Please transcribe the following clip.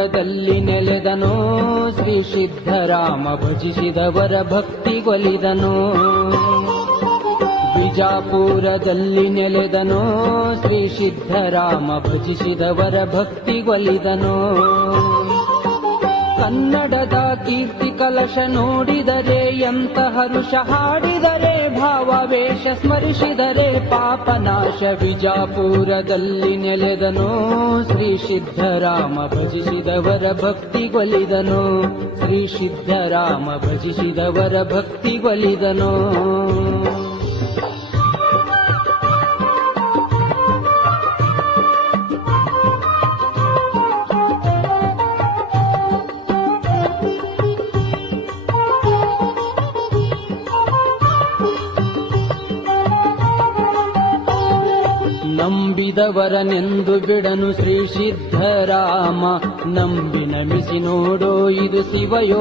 ವಿಜಾಪುರದಲ್ಲಿ ನೆಲೆದನು ಶ್ರೀ ಸಿದ್ಧರಾಮ ಭಜಿಸಿದವರ ಭಕ್ತಿಗೊಲಿದನು. ವಿಜಾಪುರದಲ್ಲಿ ನೆಲೆದನು ಶ್ರೀ ಸಿದ್ಧರಾಮ ಭಜಿಸಿದವರ ಭಕ್ತಿಗೊಲಿದನು. ಕನ್ನಡದ ಕೀರ್ತಿ ಕಲಶ ನೋಡಿದರೆ ಎಂತ ಹರುಷ, ಹಾಡಿದರೆ ಭಾವವೇಶ, ಸ್ಮರಿಸಿದರೆ ಪಾಪನಾಶ. ವಿಜಾಪುರದಲ್ಲಿ ನೆಲೆದನು ಶ್ರೀ ಸಿದ್ಧರಾಮ ಭಜಿಸಿದವರ ಭಕ್ತಿಗೊಲಿದನು. ಶ್ರೀ ಸಿದ್ಧರಾಮ ಭಜಿಸಿದವರ ಭಕ್ತಿಗೊಲಿದನು. ನಂಬಿದವರನೆಂದು ಬಿಡನು ಶ್ರೀ ಸಿದ್ಧರಾಮ, ನಂಬಿ ನಮಿಸಿ ನೋಡೋ ಇದು ಶಿವಯೋ